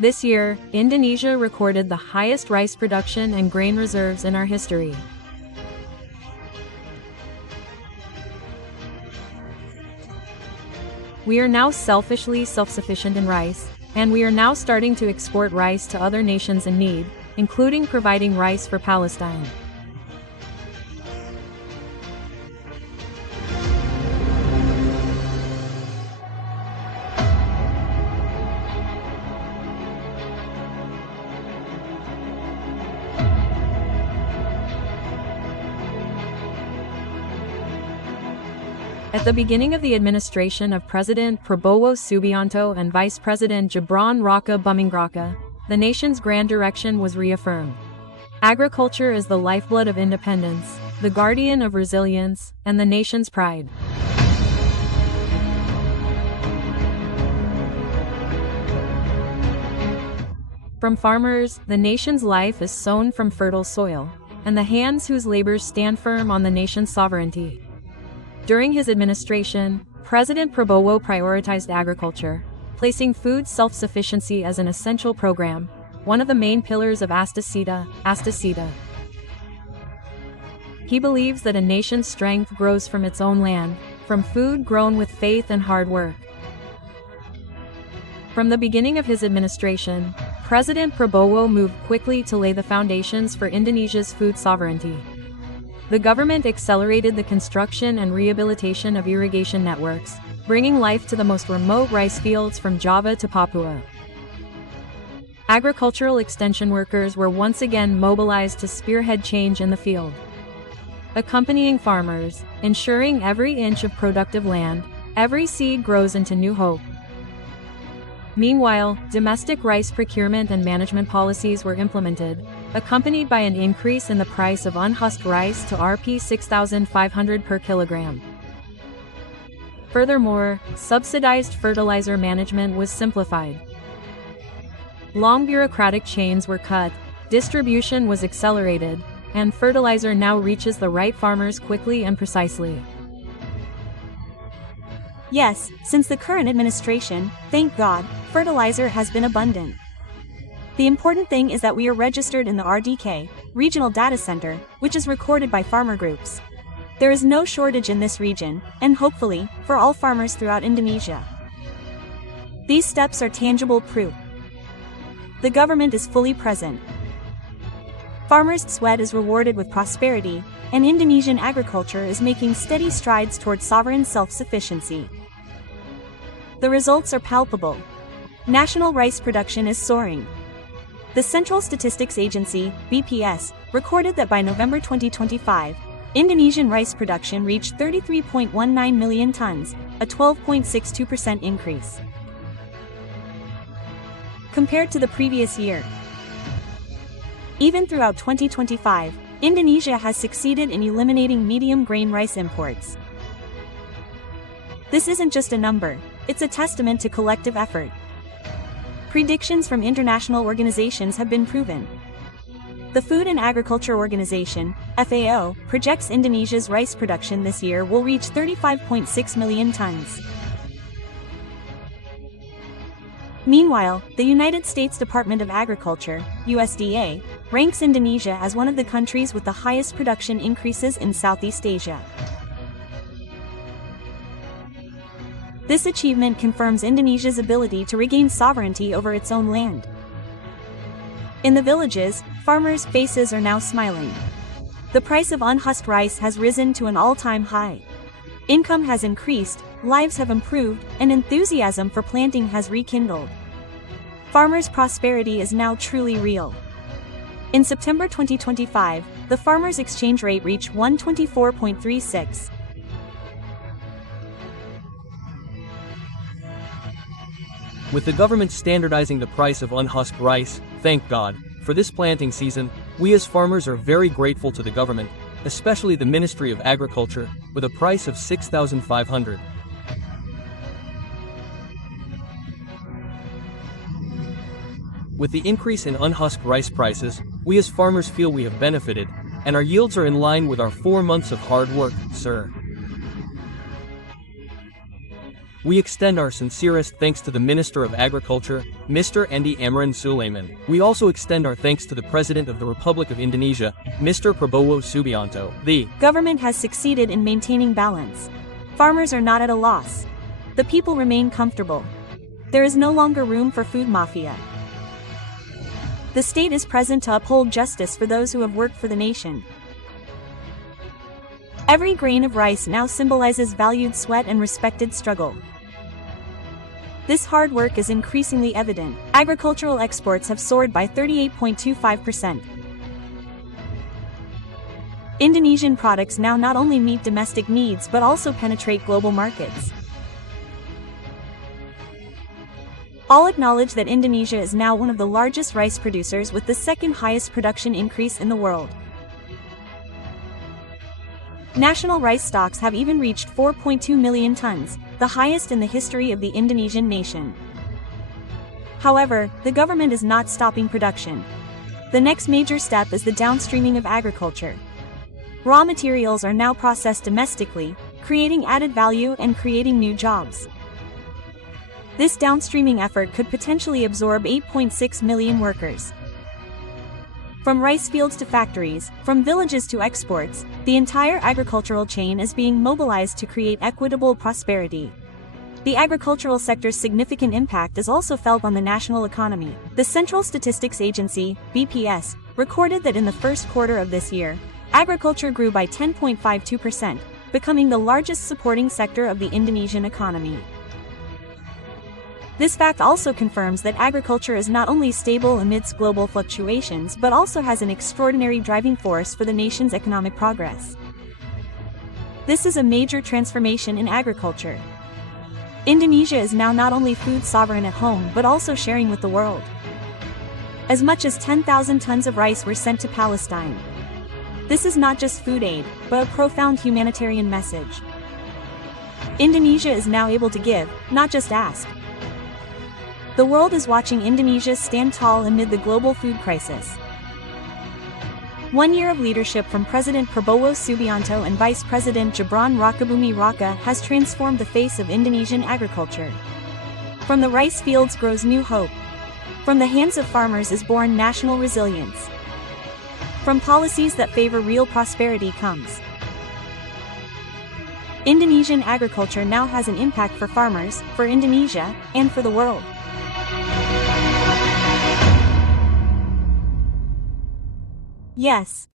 This year, Indonesia recorded the highest rice production and grain reserves in our history. We are now selfishly self-sufficient in rice, and we are now starting to export rice to other nations in need, including providing rice for Palestine. At the beginning of the administration of President Prabowo Subianto and Vice President Gibran Rakabuming, the nation's grand direction was reaffirmed. Agriculture is the lifeblood of independence, the guardian of resilience, and the nation's pride. From farmers, the nation's life is sown from fertile soil, and the hands whose labors stand firm on the nation's sovereignty. During his administration, President Prabowo prioritized agriculture, placing food self-sufficiency as an essential program, one of the main pillars of Asta Cita. He believes that a nation's strength grows from its own land, from food grown with faith and hard work. From the beginning of his administration, President Prabowo moved quickly to lay the foundations for Indonesia's food sovereignty. The government accelerated the construction and rehabilitation of irrigation networks, bringing life to the most remote rice fields from Java to Papua. Agricultural extension workers were once again mobilized to spearhead change in the field, accompanying farmers, ensuring every inch of productive land, every seed grows into new hope. Meanwhile, domestic rice procurement and management policies were implemented, accompanied by an increase in the price of unhusked rice to Rp 6,500 per kilogram. Furthermore, subsidized fertilizer management was simplified. Long bureaucratic chains were cut, distribution was accelerated, and fertilizer now reaches the right farmers quickly and precisely. Yes, since the current administration, thank God, fertilizer has been abundant. The important thing is that we are registered in the RDK, Regional Data Center, which is recorded by farmer groups. There is no shortage in this region, and hopefully, for all farmers throughout Indonesia. These steps are tangible proof. The government is fully present. Farmers' sweat is rewarded with prosperity, and Indonesian agriculture is making steady strides towards sovereign self-sufficiency. The results are palpable. National rice production is soaring. The Central Statistics Agency, BPS, recorded that by November 2025, Indonesian rice production reached 33.19 million tons, a 12.62% increase compared to the previous year. Even throughout 2025, Indonesia has succeeded in eliminating medium grain rice imports. This isn't just a number, it's a testament to collective effort. Predictions from international organizations have been proven. The Food and Agriculture Organization, FAO, projects Indonesia's rice production this year will reach 35.6 million tons. Meanwhile, the United States Department of Agriculture, USDA, ranks Indonesia as one of the countries with the highest production increases in Southeast Asia. This achievement confirms Indonesia's ability to regain sovereignty over its own land. In the villages, farmers' faces are now smiling. The price of unhusked rice has risen to an all-time high. Income has increased, lives have improved, and enthusiasm for planting has rekindled. Farmers' prosperity is now truly real. In September 2025, the farmers' exchange rate reached 124.36. With the government standardizing the price of unhusked rice, thank God, for this planting season, we as farmers are very grateful to the government, especially the Ministry of Agriculture, with a price of 6,500. With the increase in unhusked rice prices, we as farmers feel we have benefited, and our yields are in line with our 4 months of hard work, sir. We extend our sincerest thanks to the Minister of Agriculture, Mr. Andi Amran Sulaiman. We also extend our thanks to the President of the Republic of Indonesia, Mr. Prabowo Subianto. The government has succeeded in maintaining balance. Farmers are not at a loss. The people remain comfortable. There is no longer room for food mafia. The state is present to uphold justice for those who have worked for the nation. Every grain of rice now symbolizes valued sweat and respected struggle. This hard work is increasingly evident. Agricultural exports have soared by 38.25%. Indonesian products now not only meet domestic needs but also penetrate global markets. All acknowledge that Indonesia is now one of the largest rice producers with the second highest production increase in the world. National rice stocks have even reached 4.2 million tons, the highest in the history of the Indonesian nation. However, the government is not stopping production. The next major step is the downstreaming of agriculture. Raw materials are now processed domestically, creating added value and creating new jobs. This downstreaming effort could potentially absorb 8.6 million workers. From rice fields to factories, from villages to exports, the entire agricultural chain is being mobilized to create equitable prosperity. The agricultural sector's significant impact is also felt on the national economy. The Central Statistics Agency, BPS, recorded that in the first quarter of this year, agriculture grew by 10.52%, becoming the largest supporting sector of the Indonesian economy. This fact also confirms that agriculture is not only stable amidst global fluctuations but also has an extraordinary driving force for the nation's economic progress. This is a major transformation in agriculture. Indonesia is now not only food sovereign at home but also sharing with the world. As much as 10,000 tons of rice were sent to Palestine. This is not just food aid, but a profound humanitarian message. Indonesia is now able to give, not just ask. The world is watching Indonesia stand tall amid the global food crisis. 1 year of leadership from President Prabowo Subianto and Vice President Gibran Rakabuming Raka has transformed the face of Indonesian agriculture. From the rice fields grows new hope. From the hands of farmers is born national resilience. From policies that favor real prosperity comes. Indonesian agriculture now has an impact for farmers, for Indonesia, and for the world. Yes,